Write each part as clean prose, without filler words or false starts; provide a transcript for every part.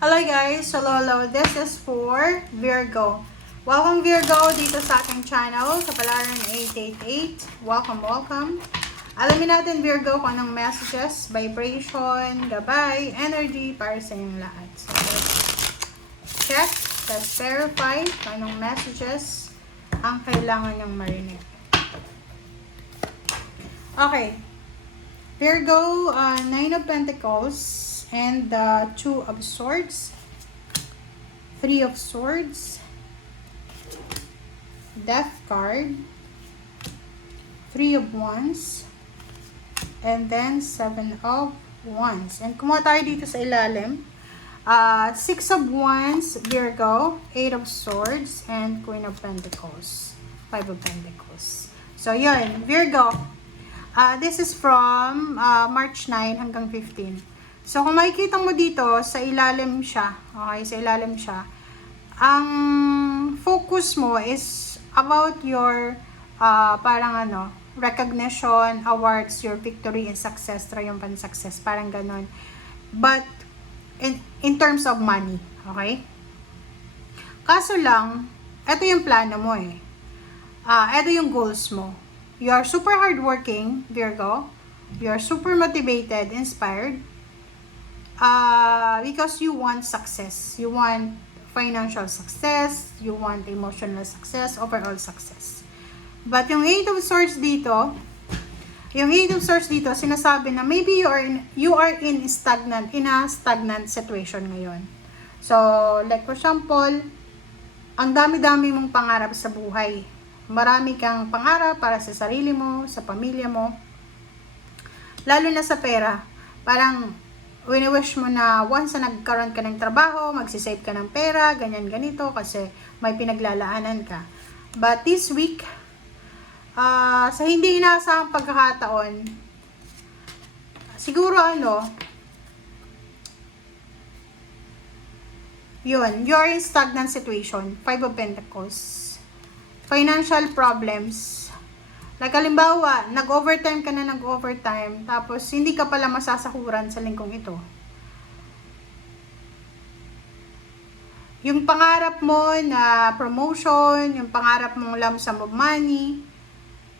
Hello guys! Hello. This is for Virgo. Welcome Virgo dito sa ating channel, Kapalaran 888. Welcome. Alamin natin Virgo kung anong messages, vibration, gabay, energy para sa inyong lahat. So let's check, let's verify kung anong messages ang kailangan nyong marinig. Okay. Virgo, Nine of Pentacles. And the Two of Swords, Three of Swords, Death card, Three of Wands, and then Seven of Wands. And kumuha tayo dito sa ilalim. Six of Wands, Virgo, Eight of Swords, and Queen of Pentacles, Five of Pentacles. So yun, Virgo. This is from March 9 hanggang 15. So, kung makikita mo dito, sa ilalim siya. Okay, sa ilalim siya. Ang focus mo is about your, recognition, awards, your victory and success, triumphant success. Parang ganon. But, in terms of money. Okay? Kaso lang, ito yung plano mo eh. Ito yung goals mo. You are super hardworking, Virgo. You are super motivated, inspired. Because you want success. You want financial success, you want emotional success, overall success. But yung Eight of Swords dito, sinasabi na maybe you are in a stagnant situation ngayon. So, like for example, ang dami-dami mong pangarap sa buhay. Marami kang pangarap para sa sarili mo, sa pamilya mo. Lalo na sa pera. Parang wini-wish mo na once na nagkaroon ka ng trabaho, magsisave ka ng pera, ganyan-ganito, kasi may pinaglalaanan ka. But this week, sa hindi inaasahang pagkakataon, siguro yun, you're in stagnant situation, Five of Pentacles, financial problems. Like, halimbawa, nag-overtime, tapos hindi ka pala masasahuran sa linggong ito. Yung pangarap mo na promotion, yung pangarap mong lump sum of money,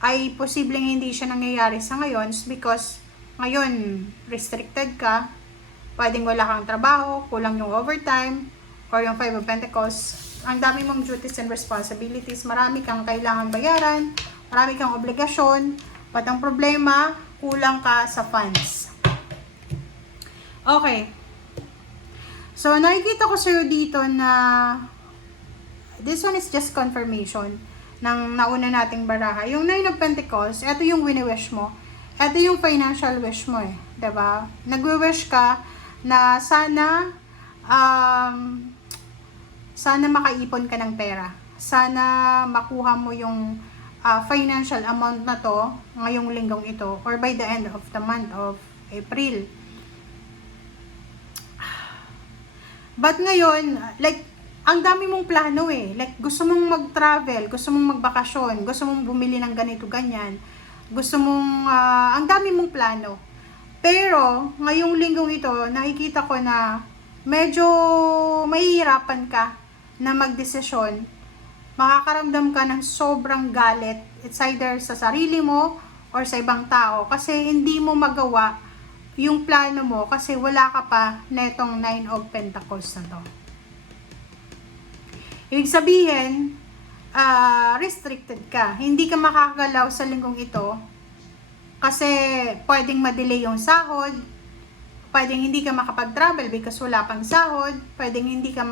ay posibleng hindi siya nangyayari sa ngayon because ngayon, restricted ka, pwedeng wala kang trabaho, kulang yung overtime, or yung Five of Pentacles, ang dami mong duties and responsibilities, marami kang kailangan bayaran, marami kang obligasyon, but ang problema, kulang ka sa funds. Okay. So, nakikita ko sa'yo dito na this one is just confirmation ng nauna nating baraha. Yung Nine of Pentacles, ito yung wini-wish mo. Ito yung financial wish mo eh. Diba? Nagwi-wish ka na sana makaipon ka ng pera. Sana makuha mo yung financial amount na to ngayong linggong ito or by the end of the month of April. But ngayon, like, ang dami mong plano eh. Like, gusto mong mag-travel, gusto mong magbakasyon, gusto mong bumili ng ganito, ganyan. Gusto mong, ang dami mong plano. Pero, ngayong linggong ito, nakikita ko na medyo mahihirapan ka na magdesisyon. Makakaramdam ka ng sobrang galit. It's either sa sarili mo or sa ibang tao. Kasi hindi mo magawa yung plano mo kasi wala ka pa na itong Nine of Pentacles na to. Ibig sabihin, restricted ka. Hindi ka makakagalaw sa linggong ito kasi pwedeng ma-delay yung sahod, pwedeng hindi ka makapag-travel because wala pang sahod, pwedeng hindi ka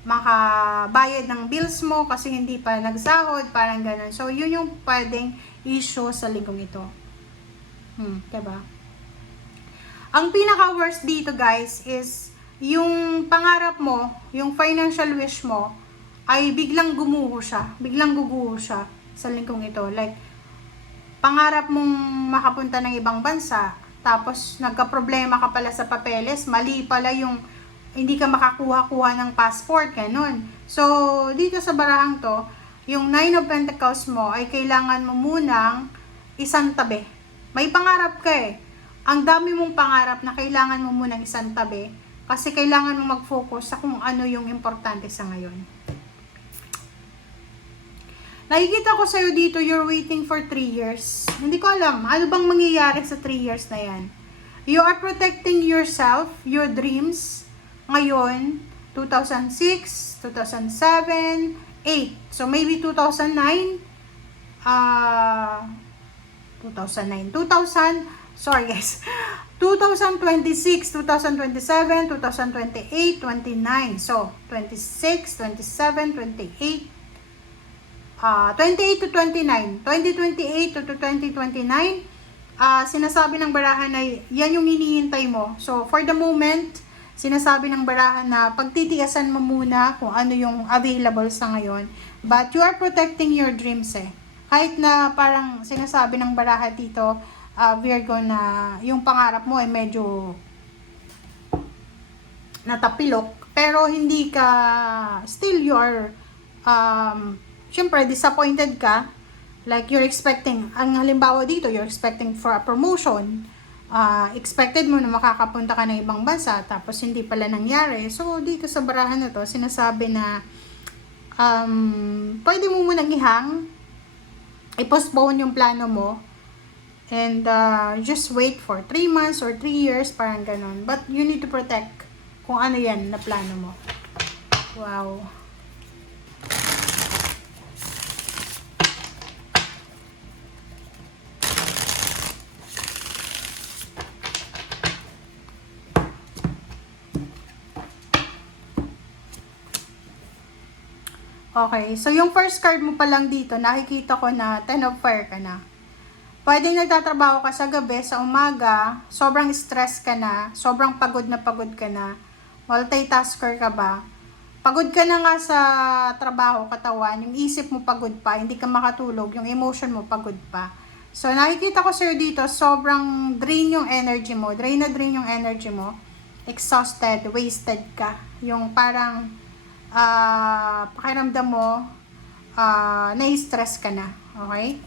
makabayad ng bills mo kasi hindi pa nagsahod, parang ganun. So, yun yung pwedeng issue sa linggong ito. Diba? Ang pinaka-worst dito, guys, is yung pangarap mo, yung financial wish mo, ay biglang guguho siya sa linggong ito. Like, pangarap mong makapunta ng ibang bansa, tapos nagka-problema ka pala sa papeles, mali pala yung hindi ka makakuha-kuha ng passport, ganun. So, dito sa barahang to, yung Nine of Pentacles mo ay kailangan mo munang isang tabi. May pangarap ka eh. Ang dami mong pangarap na kailangan mo munang isang tabi Kasi kailangan mo mag-focus sa kung ano yung importante sa ngayon. Nakikita ko sa'yo dito, you're waiting for 3 years. Hindi ko alam, ano bang mangyayari sa 3 years na yan? You are protecting yourself, your dreams, ngayon, 2006, 2007, 8. So, maybe 2009, sorry guys, 2026, 2027, 2028, 29. So, 26, 27, 28, 28 to 29. 2028 to 2029, sinasabi ng barahan na yan yung hinihintay mo. So, for the moment, sinasabi ng barahan na pagtitigasan mo muna kung ano yung available sa ngayon. But you are protecting your dreams eh. Kahit na parang sinasabi ng baraha dito, Virgo, na yung pangarap mo ay medyo natapilok, pero hindi ka, still you're, syempre disappointed ka, like you're expecting, ang halimbawa dito, you're expecting for a promotion, expected mo na makakapunta ka ng ibang bansa, tapos hindi pala nangyari. So, dito sa barahan na to, sinasabi na, pwede mo munang i-postpone yung plano mo, and just wait for 3 months or 3 years, parang ganun. But you need to protect kung ano yan na plano mo. Wow. Okay, so yung first card mo pa lang dito, nakikita ko na 10 of Fire ka na. Pwedeng nagtatrabaho ka sa gabi, sa umaga, sobrang stress ka na, sobrang pagod ka na, multitasker ka ba? Pagod ka na nga sa trabaho, katawan, yung isip mo pagod pa, hindi ka makatulog, yung emotion mo pagod pa. So, nakikita ko sa'yo dito, sobrang drain yung energy mo, drain yung energy mo, exhausted, wasted ka, yung parang, pakiramdam mo, na-stress ka na, okay?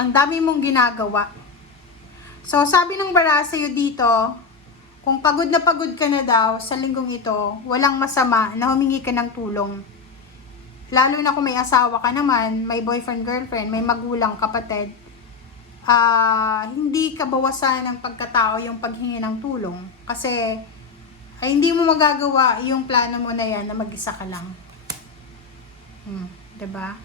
Ang dami mong ginagawa. So, sabi ng bara sa'yo dito, kung pagod na pagod ka na daw sa linggong ito, walang masama na humingi ka ng tulong. Lalo na kung may asawa ka naman, may boyfriend, girlfriend, may magulang, kapatid, hindi ka bawasan ng pagkatao yung paghingi ng tulong. Kasi, ay hindi mo magagawa yung plano mo na yan na mag-isa ka lang. Diba?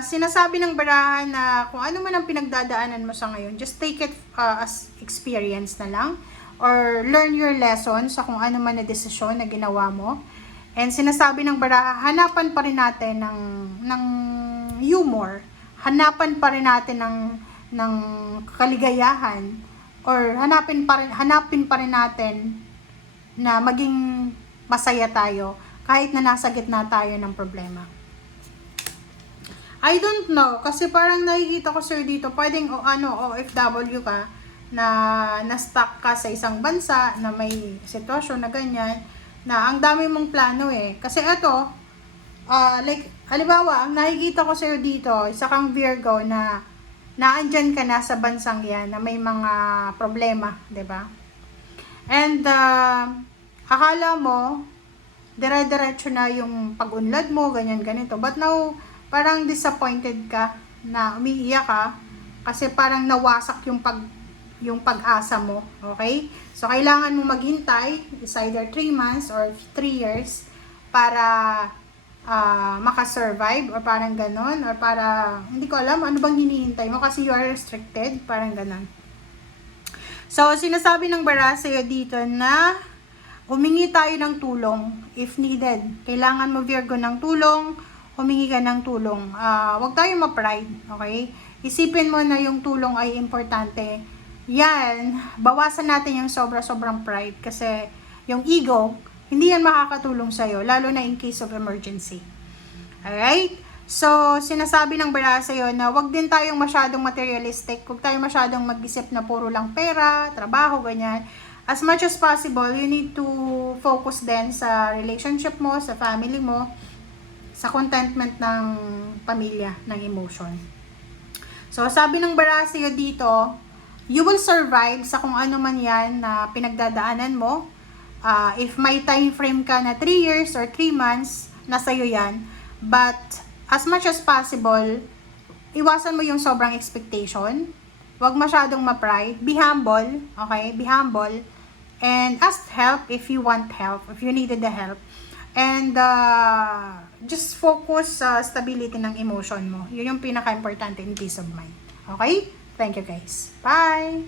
Sinasabi ng barahan na kung ano man ang pinagdadaanan mo sa ngayon, just take it as experience na lang, or learn your lesson sa kung ano man na desisyon na ginawa mo. And sinasabi ng baraha, hanapan pa rin natin ng humor, hanapan pa rin natin ng kaligayahan, or hanapin pa rin natin na maging masaya tayo kahit na nasa gitna tayo ng problema. I don't know, kasi parang nakikita ko sir dito, pwedeng OFW ka, na stuck ka sa isang bansa, na may sitwasyon na ganyan, na ang dami mong plano eh. Kasi ito, like, halimbawa, ang nakikita ko sa'yo dito, isa kang Virgo na naandyan ka na sa bansang yan, na may mga problema, 'di ba? And, akala mo, dire-diretso na yung pag-unlad mo, ganyan, ganito. But now, parang disappointed ka, na umiiyak ka, kasi parang nawasak yung pag-asa mo, okay? So, kailangan mo maghintay, is either 3 months or 3 years, para makasurvive, or parang ganon, or para, hindi ko alam, ano bang hinihintay mo, kasi you are restricted, parang ganon. So, sinasabi ng bara sa'yo dito na, humingi tayo ng tulong, if needed. Kailangan mo, Virgo, ng tulong, humingi ka ng tulong. Huwag tayo ma-pride, okay? Isipin mo na yung tulong ay importante. Yan, bawasan natin yung sobrang pride, kasi yung ego, hindi yan makakatulong sa'yo, lalo na in case of emergency. Alright? So, sinasabi ng bara sa'yo na wag din tayong masyadong materialistic, wag tayong masyadong mag-isip na puro lang pera, trabaho, ganyan. As much as possible, you need to focus din sa relationship mo, sa family mo, sa contentment ng pamilya, ng emotion. So, sabi ng bara sa'yo dito, You will survive sa kung ano man yan na pinagdadaanan mo. If may time frame ka na 3 years or 3 months, nasa iyo yan. But as much as possible, iwasan mo yung sobrang expectation. Huwag masyadong ma-pride. Be humble, okay? Be humble. And ask help if you want help, if you needed the help. And just focus sa stability ng emotion mo. Yun yung pinaka-importante in peace of mind. Okay? Thank you guys. Bye!